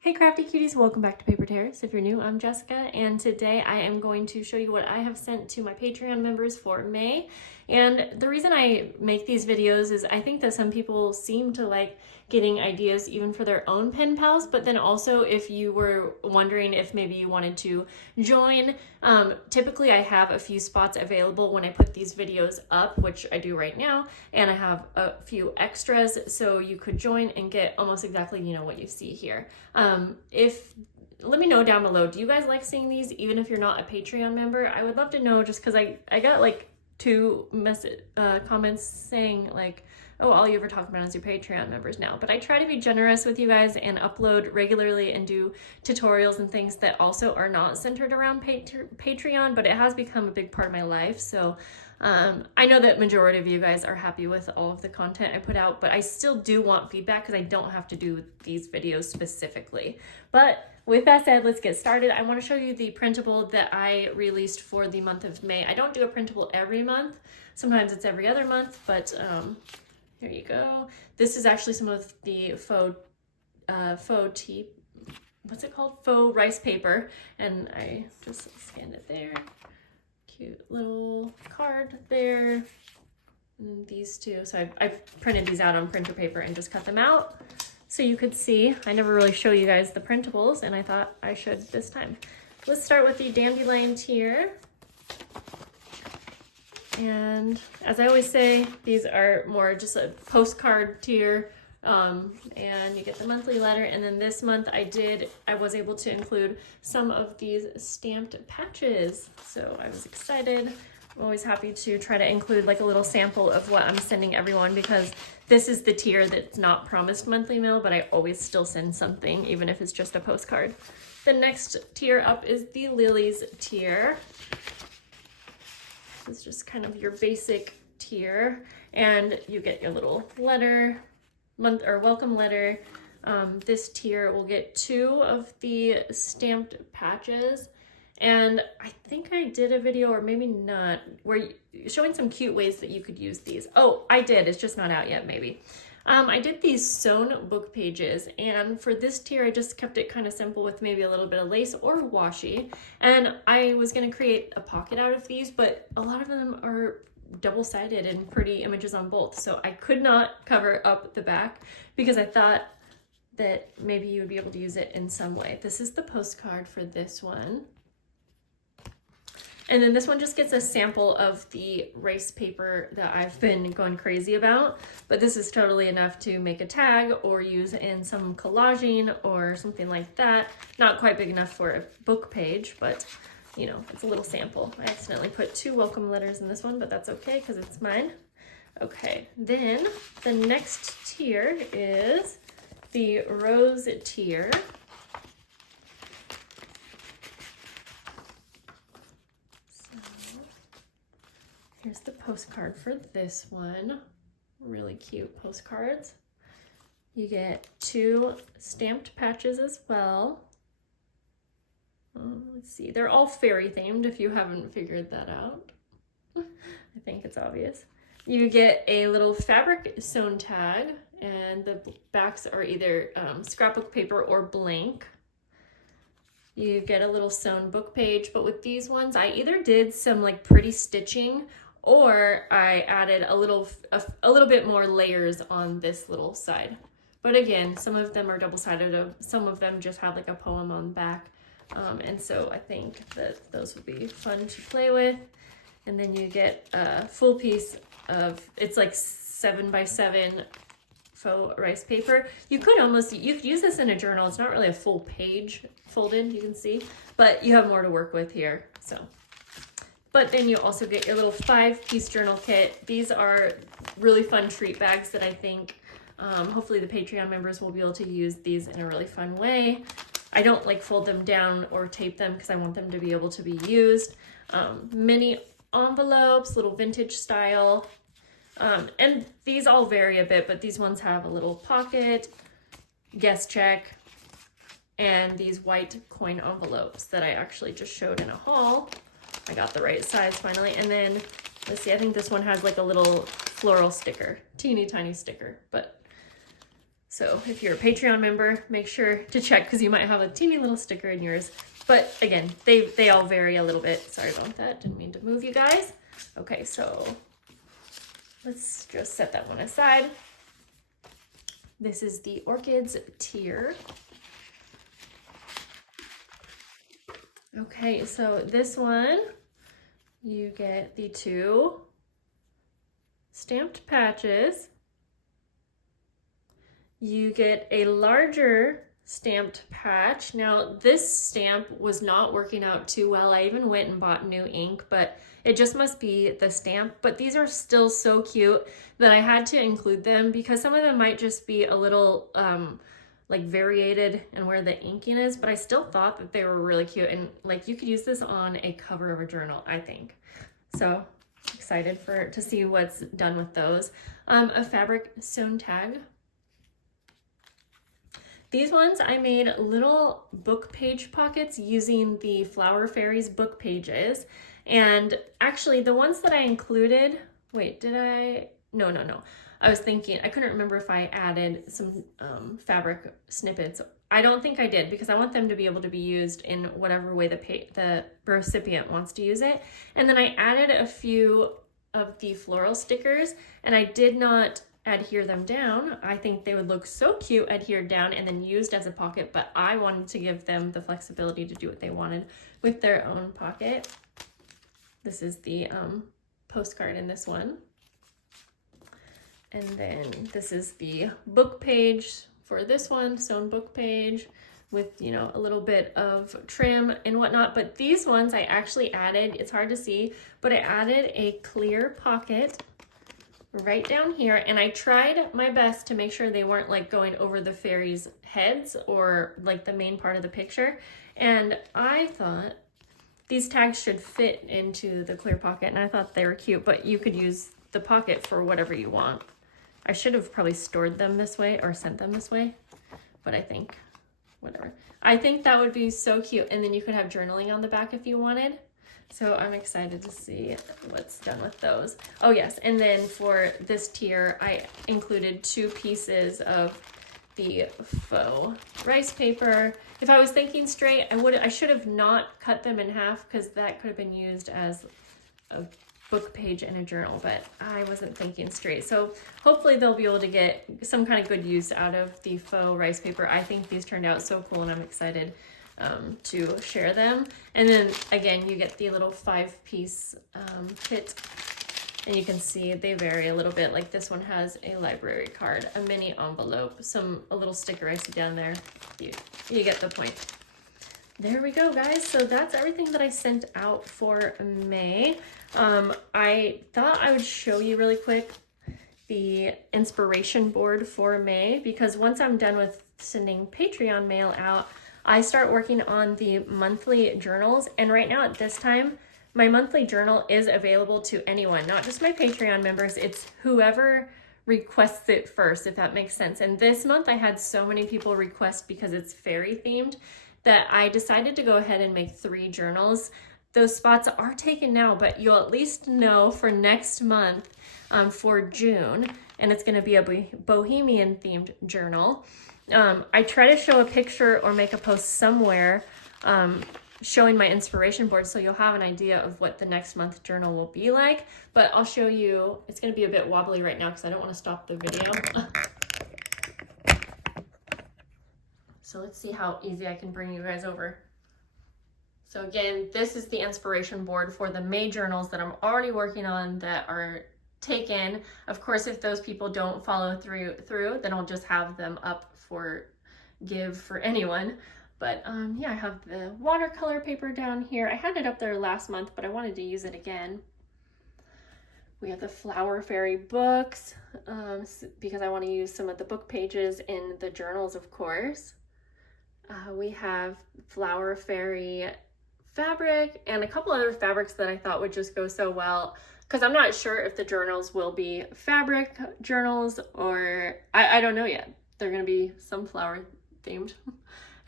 Hey crafty cuties, welcome back to Paper Terrace. If you're new, I'm Jessica, and today I am going to show you what I have sent to my Patreon members for May. And the reason I make these videos is I think that some people seem to like getting ideas even for their own pen pals, but then also if you were wondering if maybe you wanted to join, typically I have a few spots available when I put these videos up, which I do right now, and I have a few extras, so you could join and get almost exactly, what you see here. Let me know down below, do you guys like seeing these even if you're not a Patreon member? I would love to know, just because I got like two comments saying like, oh, all you ever talk about is your Patreon members now. But I try to be generous with you guys and upload regularly and do tutorials and things that also are not centered around Patreon, but it has become a big part of my life. So I know that majority of you guys are happy with all of the content I put out, but I still do want feedback because I don't have to do these videos specifically. But with that said, let's get started. I want to show you the printable that I released for the month of May. I don't do a printable every month. Sometimes it's every other month, but here you go. This is actually some of the faux rice paper, and I just scanned it there. Cute little card there. And these two, so I've printed these out on printer paper and just cut them out so you could see. I never really show you guys the printables, and I thought I should this time. Let's start with the dandelion tier. And as I always say, these are more just a postcard tier, and you get the monthly letter. And then this month I was able to include some of these stamped patches. So I was excited. I'm always happy to try to include like a little sample of what I'm sending everyone, because this is the tier that's not promised monthly mail, but I always still send something, even if it's just a postcard. The next tier up is the lilies tier. It's just kind of your basic tier, and you get your little letter, welcome letter. This tier will get 2 of the stamped patches, and I think I did a video, or maybe not, where showing some cute ways that you could use these. Oh, I did, it's just not out yet, maybe. I did these sewn book pages, and for this tier I just kept it kind of simple with maybe a little bit of lace or washi, and I was going to create a pocket out of these, but a lot of them are double-sided and pretty images on both, so I could not cover up the back because I thought that maybe you would be able to use it in some way. This is the postcard for this one. And then this one just gets a sample of the rice paper that I've been going crazy about, but this is totally enough to make a tag or use in some collaging or something like that. Not quite big enough for a book page, but it's a little sample. I accidentally put 2 welcome letters in this one, but that's okay because it's mine. Okay, then the next tier is the rose tier. Here's the postcard for this one. Really cute postcards. You get 2 stamped patches as well. Let's see, they're all fairy themed if you haven't figured that out. I think it's obvious. You get a little fabric sewn tag, and the backs are either scrapbook paper or blank. You get a little sewn book page, but with these ones, I either did some like pretty stitching, or I added a little bit more layers on this little side. But again, some of them are double-sided, some of them just have like a poem on the back. And so I think that those would be fun to play with. And then you get a full piece of, it's like 7x7 faux rice paper. You could use this in a journal. It's not really a full page folded, you can see, but you have more to work with here. So. But then you also get your little 5-piece journal kit. These are really fun treat bags that I think hopefully the Patreon members will be able to use these in a really fun way. I don't like fold them down or tape them because I want them to be able to be used. Mini envelopes, little vintage style. And these all vary a bit, but these ones have a little pocket, guest check, and these white coin envelopes that I actually just showed in a haul. I got the right size finally. And then, let's see, I think this one has like a little floral sticker, teeny tiny sticker, but So if you're a Patreon member, make sure to check because you might have a teeny little sticker in yours. But again, they all vary a little bit. Sorry about that. Didn't mean to move you guys. Okay, so let's just set that one aside. This is the Orchids tier. Okay, so this one, you get the 2 stamped patches. You get a larger stamped patch. Now this stamp was not working out too well. I even went and bought new ink, but it just must be the stamp. But these are still so cute that I had to include them because some of them might just be a little like variated in where the inking is, but I still thought that they were really cute, and like you could use this on a cover of a journal, I think. So excited to see what's done with those. A fabric sewn tag. These ones I made little book page pockets using the Flower Fairies book pages. And actually the ones that I included, wait, did I? No. I was thinking, I couldn't remember if I added some fabric snippets. I don't think I did because I want them to be able to be used in whatever way the recipient wants to use it. And then I added a few of the floral stickers and I did not adhere them down. I think they would look so cute adhered down and then used as a pocket, but I wanted to give them the flexibility to do what they wanted with their own pocket. This is the postcard in this one. And then this is the book page for this one, sewn book page with, you know, a little bit of trim and whatnot. But these ones I actually added, it's hard to see, but I added a clear pocket right down here. And I tried my best to make sure they weren't like going over the fairies' heads or like the main part of the picture. And I thought these tags should fit into the clear pocket and I thought they were cute, but you could use the pocket for whatever you want. I should have probably stored them this way or sent them this way, but I think, whatever. I think that would be so cute. And then you could have journaling on the back if you wanted. So I'm excited to see what's done with those. Oh yes, and then for this tier, I included 2 pieces of the faux rice paper. If I was thinking straight, I should have not cut them in half because that could have been used as a book page in a journal, but I wasn't thinking straight. So hopefully they'll be able to get some kind of good use out of the faux rice paper. I think these turned out so cool and I'm excited to share them. And then again, you get the little 5-piece kit and you can see they vary a little bit. Like this one has a library card, a mini envelope, a little sticker I see down there. You get the point. There we go, guys. So that's everything that I sent out for May. I thought I would show you really quick the inspiration board for May because once I'm done with sending Patreon mail out, I start working on the monthly journals. And right now at this time, my monthly journal is available to anyone, not just my Patreon members. It's whoever requests it first, if that makes sense. And this month I had so many people request because it's fairy themed that I decided to go ahead and make 3 journals. Those spots are taken now, but you'll at least know for next month for June, and it's gonna be a bohemian themed journal. I try to show a picture or make a post somewhere showing my inspiration board so you'll have an idea of what the next month journal will be like, but I'll show you. It's gonna be a bit wobbly right now because I don't wanna stop the video. So let's see how easy I can bring you guys over. So again, this is the inspiration board for the May journals that I'm already working on that are taken. Of course, if those people don't follow through, then I'll just have them up for give for anyone. But yeah, I have the watercolor paper down here. I had it up there last month, but I wanted to use it again. We have the Flower Fairy books because I want to use some of the book pages in the journals, of course. We have Flower Fairy fabric and a couple other fabrics that I thought would just go so well because I'm not sure if the journals will be fabric journals or I don't know yet. They're going to be sunflower themed.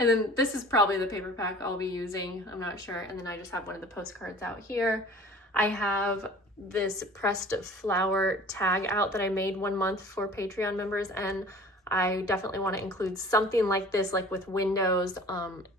And then this is probably the paper pack I'll be using. I'm not sure. And then I just have one of the postcards out here. I have this pressed flower tag out that I made 1 month for Patreon members, and I definitely want to include something like this, like with windows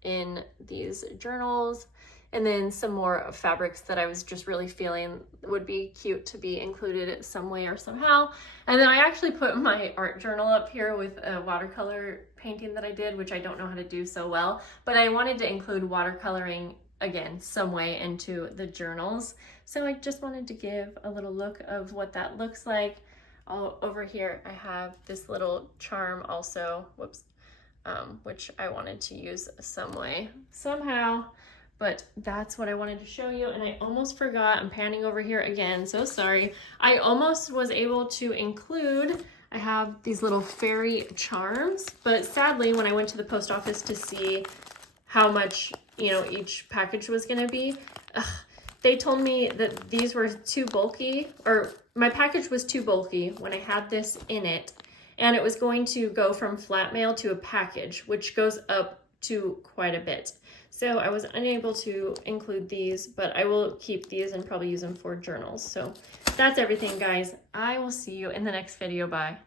in these journals. And then some more fabrics that I was just really feeling would be cute to be included some way or somehow. And then I actually put my art journal up here with a watercolor painting that I did, which I don't know how to do so well, but I wanted to include watercoloring again some way into the journals. So I just wanted to give a little look of what that looks like. Over here I have this little charm also, whoops, which I wanted to use some way somehow. But that's what I wanted to show you, and I almost forgot. I'm panning over here again, so sorry. I almost was able to include, I have these little fairy charms, but sadly when I went to the post office to see how much, you know, each package was gonna be, they told me that these were too bulky, or my package was too bulky when I had this in it, and it was going to go from flat mail to a package, which goes up to quite a bit. So I was unable to include these, but I will keep these and probably use them for journals. So that's everything, guys. I will see you in the next video. Bye.